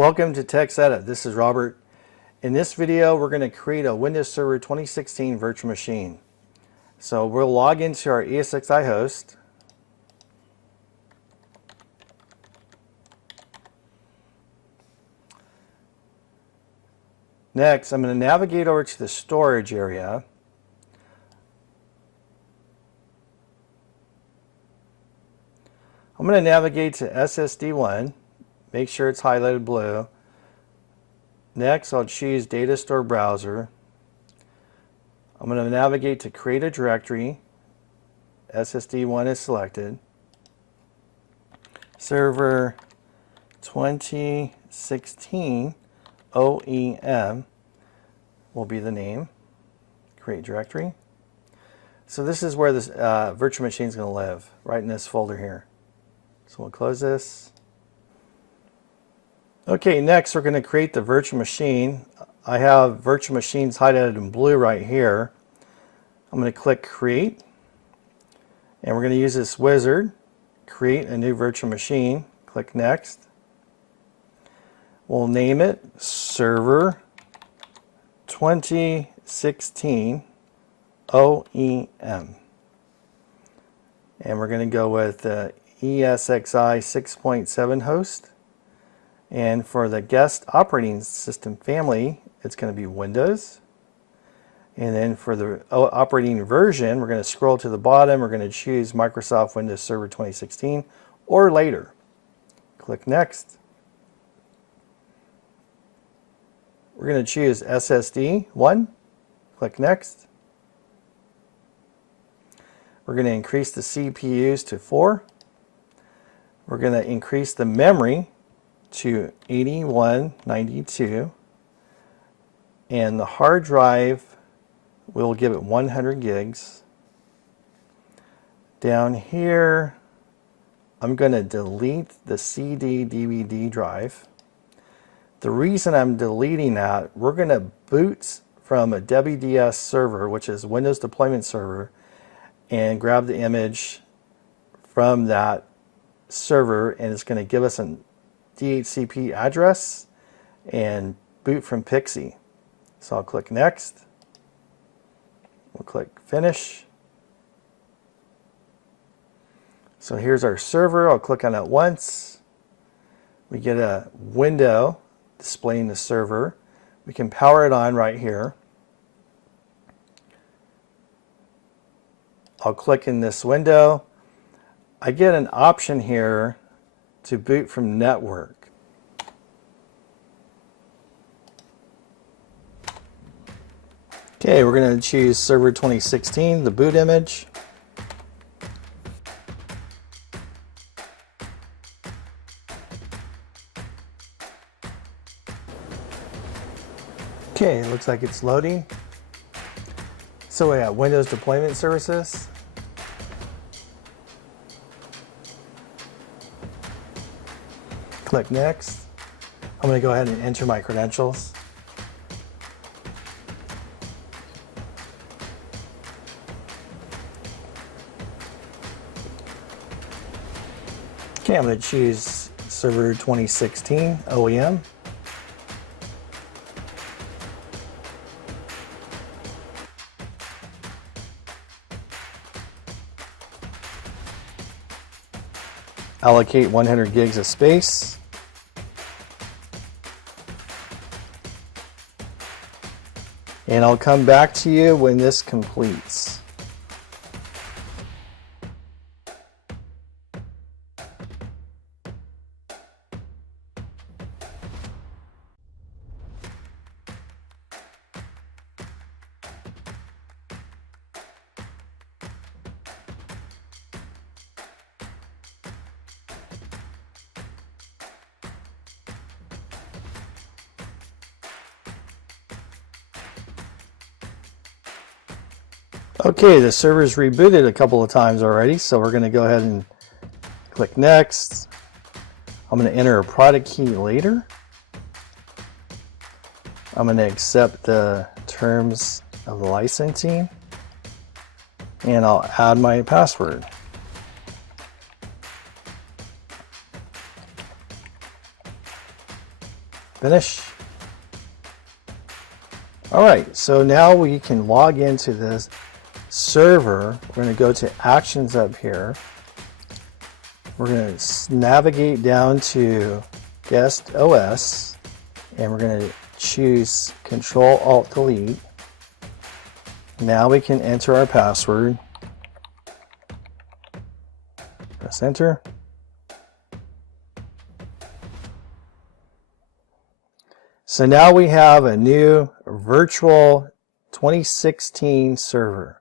Welcome to TextEdit. This is Robert. In this video, we're going to create a Windows Server 2016 virtual machine. So we'll log into our ESXi host. Next, I'm going to navigate over to the storage area. I'm going to navigate to SSD1. Make sure it's highlighted blue. Next, I'll choose Data Store Browser. I'm going to navigate to Create a Directory. SSD1 is selected. Server 2016 OEM will be the name. Create Directory. So this is where this virtual machine is going to live, right in this folder here. So we'll close this. Okay, next we're going to create the virtual machine. I have virtual machines highlighted in blue right here. I'm going to click Create, and we're going to use this wizard, create a new virtual machine. Click Next. We'll name it Server 2016 OEM. And we're going to go with ESXi 6.7 host. And for the guest operating system family, it's going to be Windows. And then for the operating version, we're going to scroll to the bottom. We're going to choose Microsoft Windows Server 2016 or later. Click Next. We're going to choose SSD 1. Click Next. We're going to increase the CPUs to 4. We're going to increase the memory to 8192, and the hard drive, we'll give it 100 gigs. Down here, I'm going to delete the CD/DVD drive. The reason I'm deleting that, we're going to boot from a WDS server, which is Windows Deployment Server, and grab the image from that server, and it's going to give us an DHCP address and boot from Pixie. So I'll click Next. We'll click Finish. So here's our server. I'll click on it once. We get a window displaying the server. We can power it on right here. I'll click in this window. I get an option here to boot from network. Okay, we're going to choose Server 2016, the boot image. Okay, looks like it's loading. So we have Windows Deployment Services. Click Next. I'm going to go ahead and enter my credentials. Okay, I'm going to choose Server 2016 OEM. Allocate 100 gigs of space. And I'll come back to you when this completes. Okay, the server's rebooted a couple of times already, so we're going to go ahead and click Next. I'm going to enter a product key later. I'm going to accept the terms of the licensing, and I'll add my password. Finish. All right, so now we can log into this server. We're going to go to Actions up here. We're going to navigate down to Guest OS, and we're going to choose Control-Alt-Delete. Now we can enter our password. Press Enter. So now we have a new virtual 2016 server.